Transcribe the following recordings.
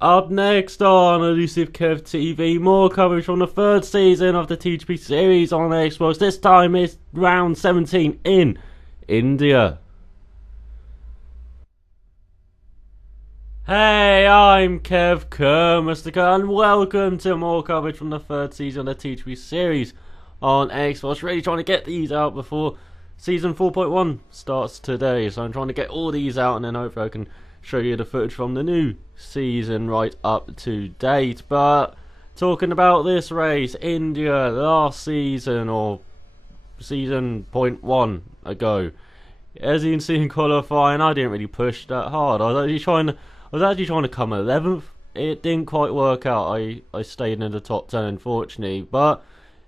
Up next on Elusive Kev TV, more coverage from the third season of the TGP series on Xbox. This time it's round 17 in India. Hey, I'm Kev Kerr, and welcome to more coverage from the third season of the TGP series on Xbox. Really trying to get these out before Season 4.1 starts today, so I'm trying to get all these out and then hopefully I can show you the footage from the new season right up to date. But talking about this race, India last season, or season 0.1 ago, as you can see in qualifying, I didn't really push that hard. I was actually trying to come 11th. It didn't quite work out. I stayed in the top 10 unfortunately, but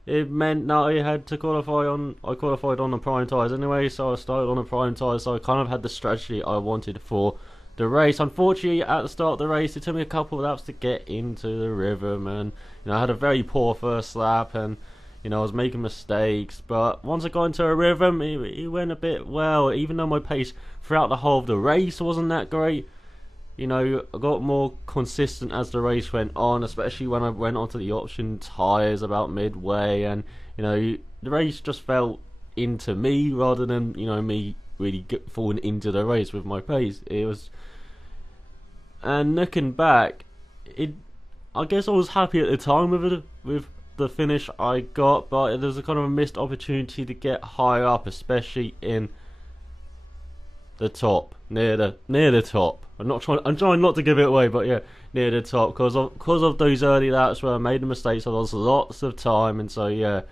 it meant that I had to qualify on. I qualified on the prime tyres anyway, so I started on the prime tyres. So I kind of had the strategy I wanted for the race. Unfortunately, at the start of the race, it took me a couple of laps to get into the rhythm, and I had a very poor first lap, and I was making mistakes. But once I got into a rhythm, it went a bit well. Even though my pace throughout the whole of the race wasn't that great, I got more consistent as the race went on, especially when I went onto the option tyres about midway, and the race just fell into me rather than me really falling into the race with my pace. It was, and looking back, I guess I was happy at the time with the finish I got, but there's a kind of a missed opportunity to get higher up, especially in the top, near the top. I'm trying not to give it away, but yeah, near the top, because of those early laps where I made the mistakes. I lost lots of time, and so yeah,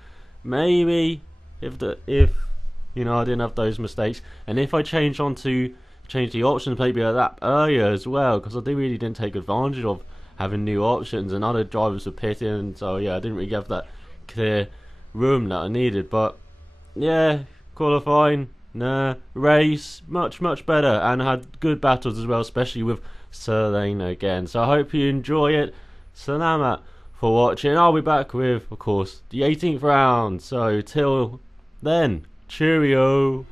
maybe if I didn't have those mistakes, and if I change the options maybe a lap earlier as well, because I really didn't take advantage of having new options, and other drivers were pitting, so yeah, I didn't really have that clear room that I needed. But yeah, qualifying, race much better, and had good battles as well, especially with Serlane again. So I hope you enjoy it. Salamat for watching. I'll be back with, of course, the 18th round. So till then, cheerio.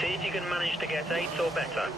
See if you can manage to get 8 or better.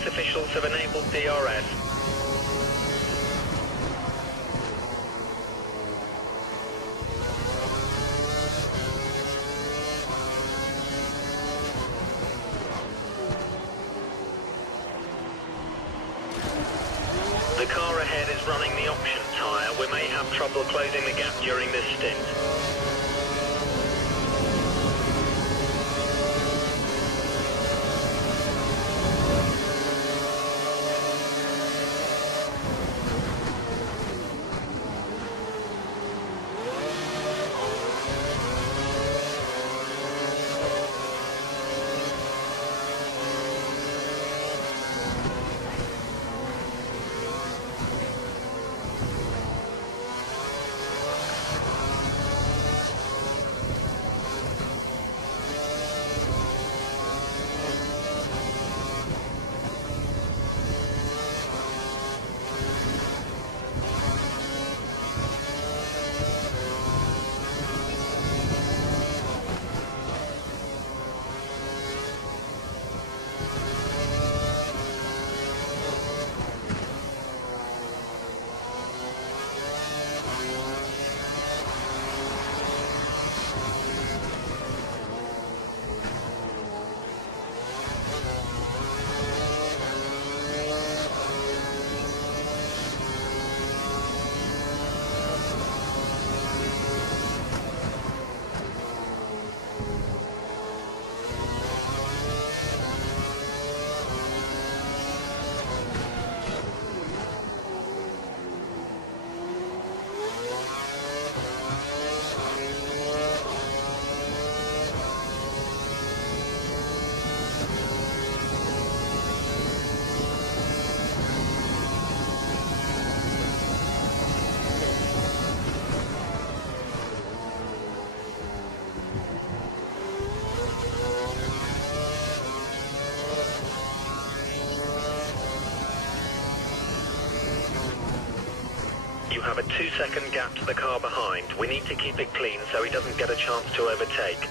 Police officials have enabled DRS. The car ahead is running the option tyre. We may have trouble closing the gap during this stint. You have a 2-second gap to the car behind. We need to keep it clean so he doesn't get a chance to overtake.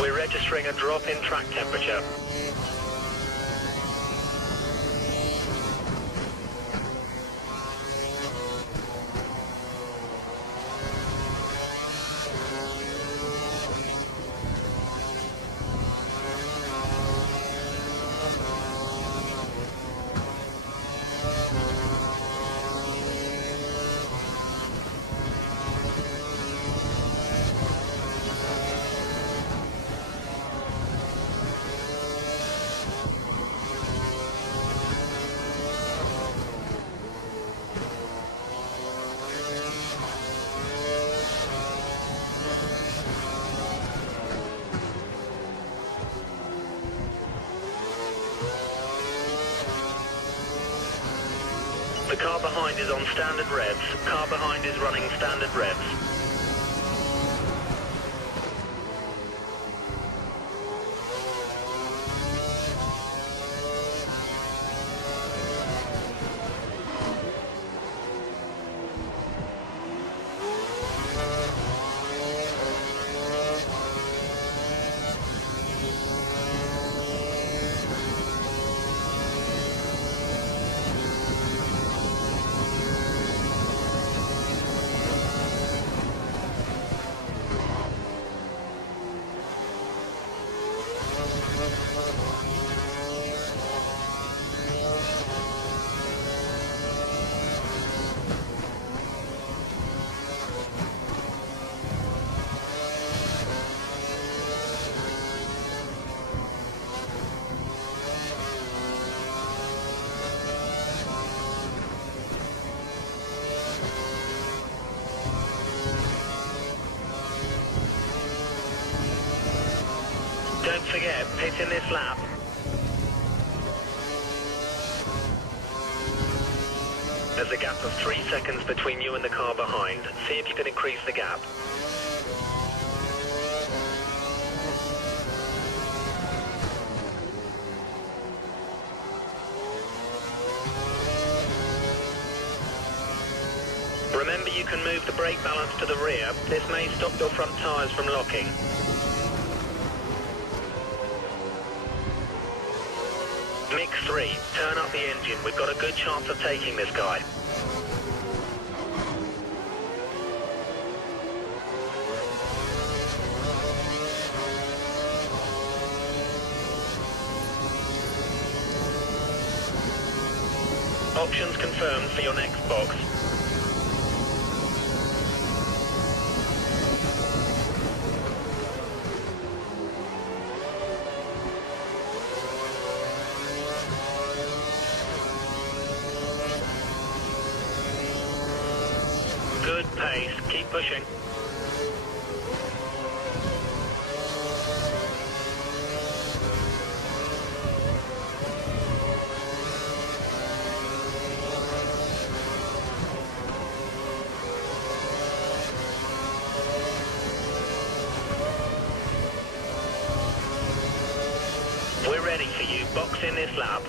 We're registering a drop in track temperature. The car behind is on standard revs. Car behind is running standard revs. Don't forget, pit in this lap. There's a gap of 3 seconds between you and the car behind. See if you can increase the gap. Remember, you can move the brake balance to the rear. This may stop your front tyres from locking. Mix 3, turn up the engine. We've got a good chance of taking this guy. Options confirmed for your next box. Good pace, keep pushing. We're ready for you, box in this lap.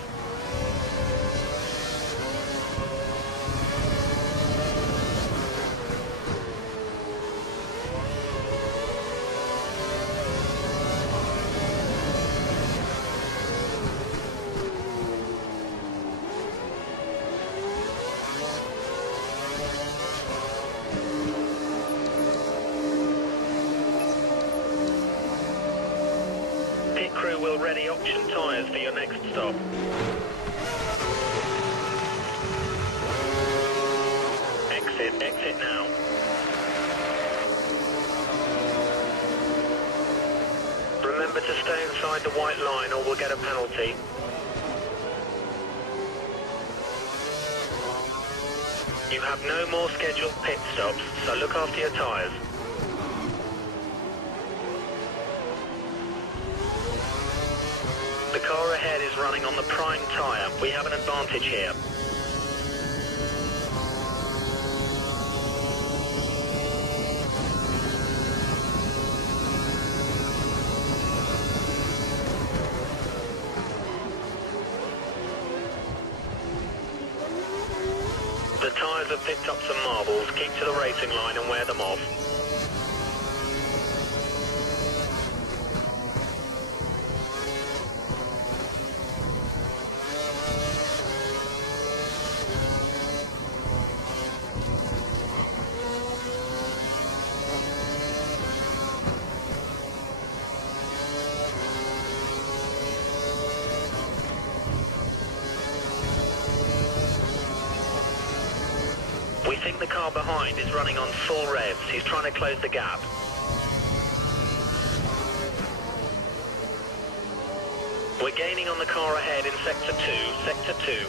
Pit crew will ready option tyres for your next stop. Exit now. Remember to stay inside the white line or we'll get a penalty. You have no more scheduled pit stops, so look after your tyres. The car ahead is running on the prime tyre. We have an advantage here. The tyres have picked up some marbles. Keep to the racing line and wear them off. We think the car behind is running on full revs. He's trying to close the gap. We're gaining on the car ahead in Sector 2.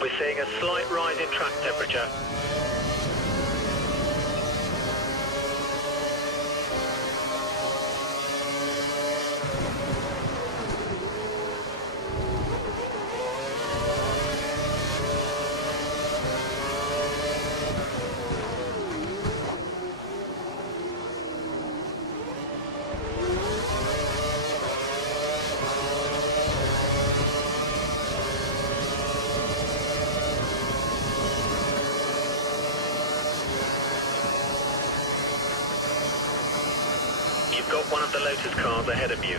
We're seeing a slight rise in track temperature. You've got one of the Lotus cars ahead of you.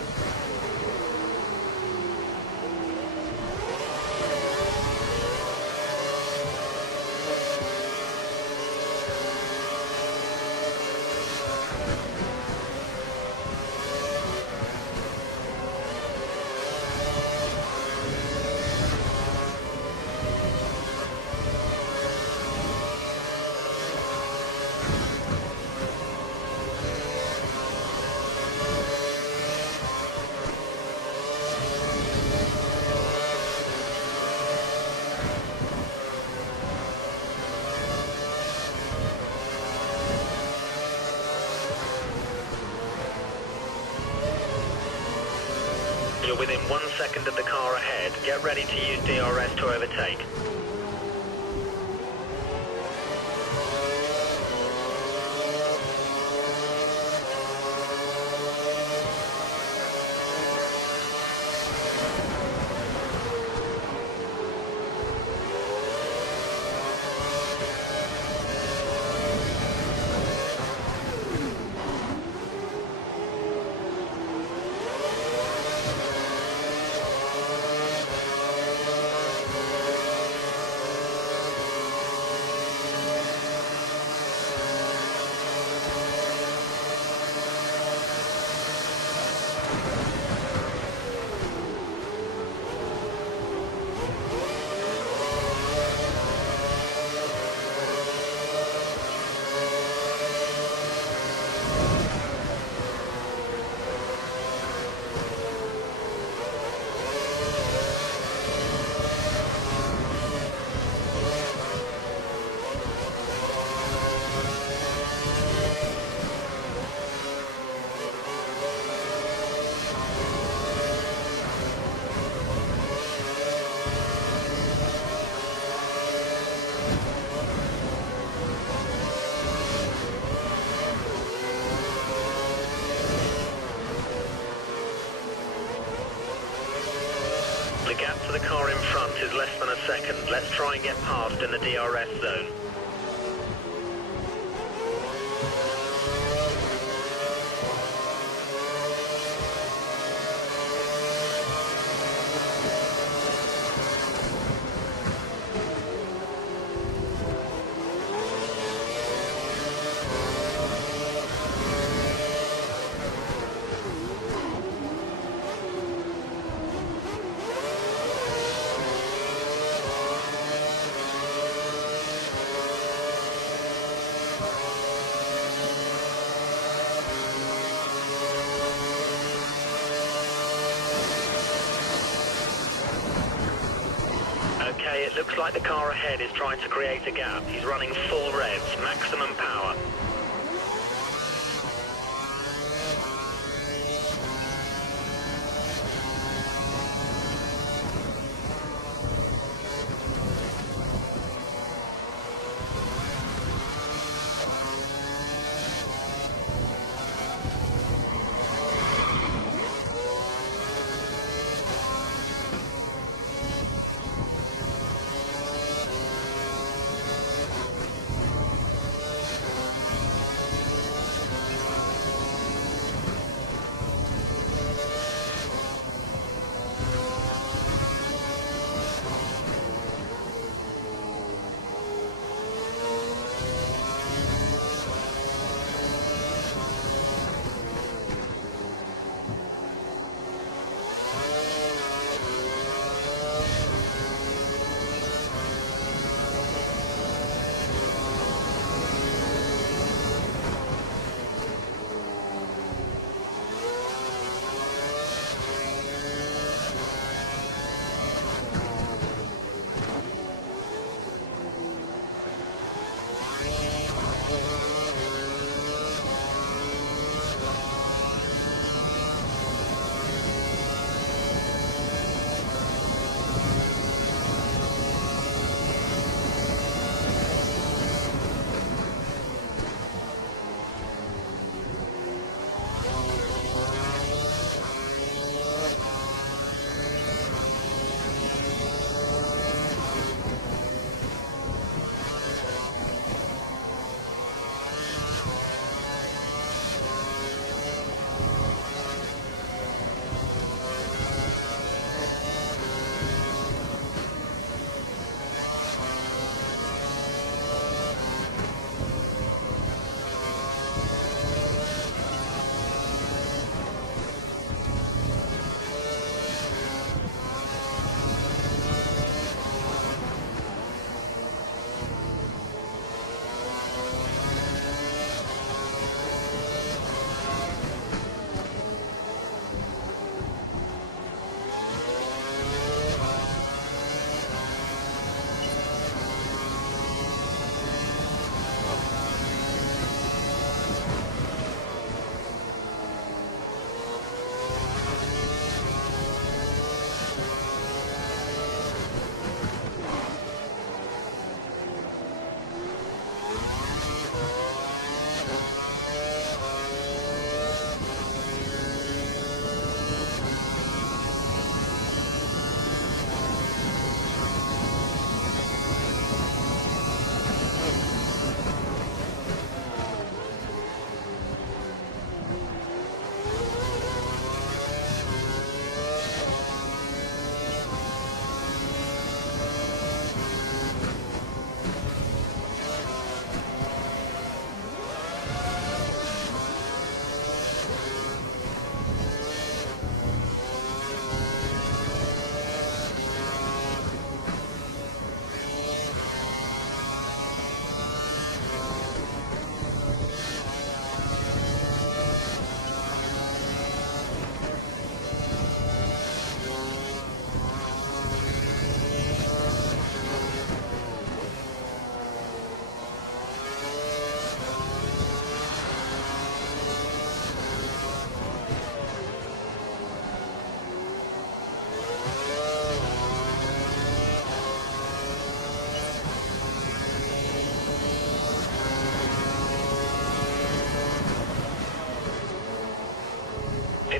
You're within 1 second of the car ahead. Get ready to use DRS to overtake. The gap to the car in front is less than a second. Let's try and get past in the DRS zone. Okay, it looks like the car ahead is trying to create a gap. He's running full revs, maximum power.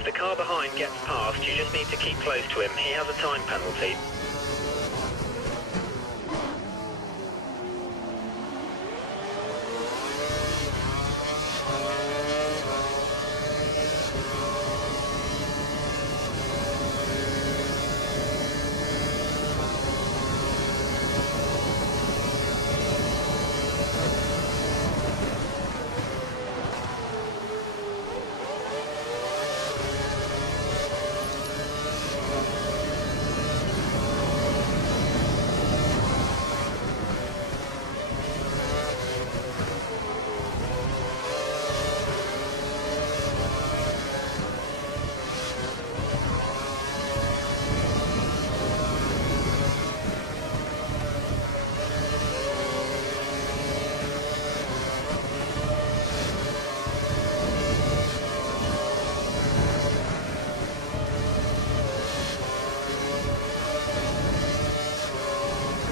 If the car behind gets past, you just need to keep close to him. He has a time penalty.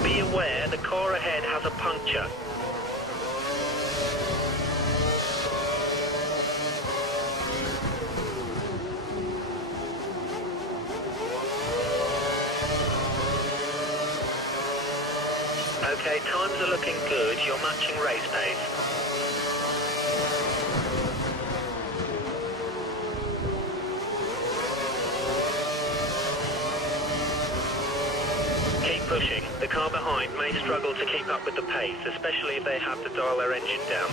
Be aware, the car ahead has a puncture. Okay, times are looking good. You're matching race pace. Keep pushing. The car behind may struggle to keep up with the pace, especially if they have to dial their engine down.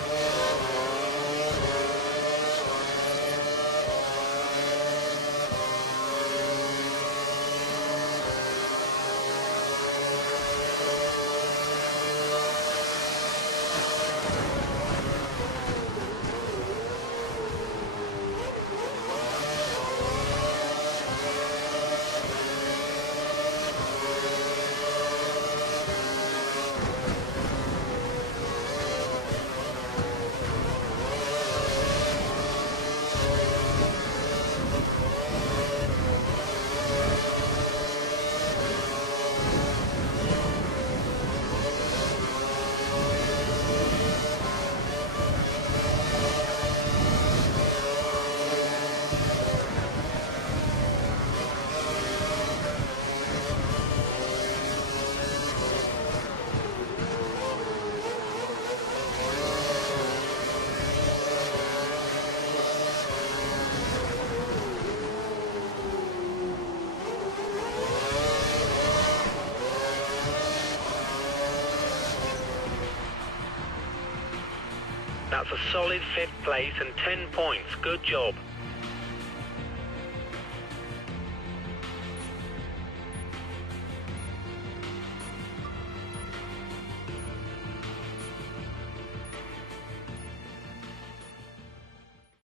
That's a solid 5th place and 10 points. Good job.